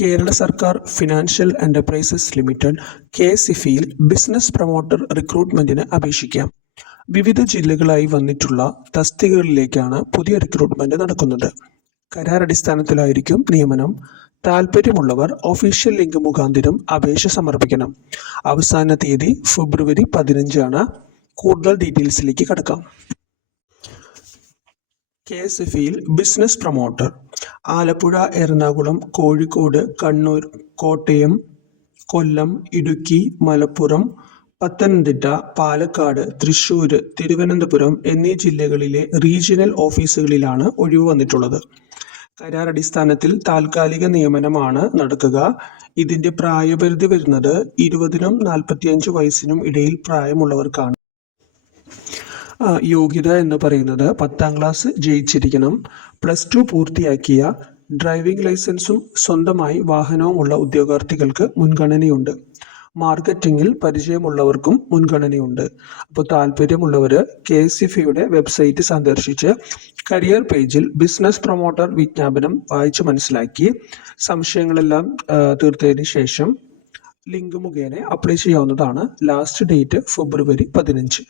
കേരള സർക്കാർ financial enterprises limited KSFE-യിൽ business promoter റിക്രൂട്ട്മെന്റിന് അപേക്ഷിക്കാം. വിവിധ ജില്ലകളായി വന്നിട്ടുള്ള തസ്തികകളിലേക്കാണ് പുതിയ റിക്രൂട്ട്മെന്റ് നടക്കുന്നത്. കരാറടിസ്ഥാനത്തിലായിരിക്കും നിയമനം. താൽപ്പര്യമുള്ളവർ ഒഫീഷ്യൽ ലിങ്ക് മുഖാന്തരം അപേക്ഷ സമർപ്പിക്കണം. അവസാന തീയതി ഫെബ്രുവരി 15 ആണ്. കൂടുതൽ ഡീറ്റെയിൽസിലേക്ക് കടക്കാം. KSFE-യിൽ ബിസിനസ് പ്രൊമോട്ടർ ആലപ്പുഴ, എറണാകുളം, കോഴിക്കോട്, കണ്ണൂർ, കോട്ടയം, കൊല്ലം, ഇടുക്കി, മലപ്പുറം, പത്തനംതിട്ട, പാലക്കാട്, തൃശ്ശൂർ, തിരുവനന്തപുരം എന്നീ ജില്ലകളിലെ റീജിയണൽ ഓഫീസുകളിലാണ് ഒഴിവ് വന്നിട്ടുള്ളത്. കരാർ അടിസ്ഥാനത്തിൽ താൽക്കാലിക നിയമനമാണ് നടക്കുക. ഇതിന്റെ പ്രായപരിധി വരുന്നത് 20-നും 45 വയസ്സിനും ഇടയിൽ പ്രായമുള്ളവർക്കാണ്. യോഗ്യത എന്ന് പറയുന്നത് 10ാം ക്ലാസ് ജയിച്ചിരിക്കണം, +2 പൂർത്തിയാക്കിയ, ഡ്രൈവിംഗ് ലൈസൻസും സ്വന്തമായി വാഹനവുമുള്ള ഉദ്യോഗാർത്ഥികൾക്ക് മുൻഗണനയുണ്ട്. മാർക്കറ്റിംഗിൽ പരിചയമുള്ളവർക്കും മുൻഗണനയുണ്ട്. അപ്പോൾ താല്പര്യമുള്ളവർ KSFE-യുടെ വെബ്സൈറ്റ് സന്ദർശിച്ച് കരിയർ പേജിൽ ബിസിനസ് പ്രൊമോട്ടർ വിജ്ഞാപനം വായിച്ച് മനസ്സിലാക്കി സംശയങ്ങളെല്ലാം തീർത്തതിന് ശേഷം ലിങ്ക് മുഖേന അപ്ലൈ ചെയ്യാവുന്നതാണ്. ലാസ്റ്റ് ഡേറ്റ് ഫെബ്രുവരി 15.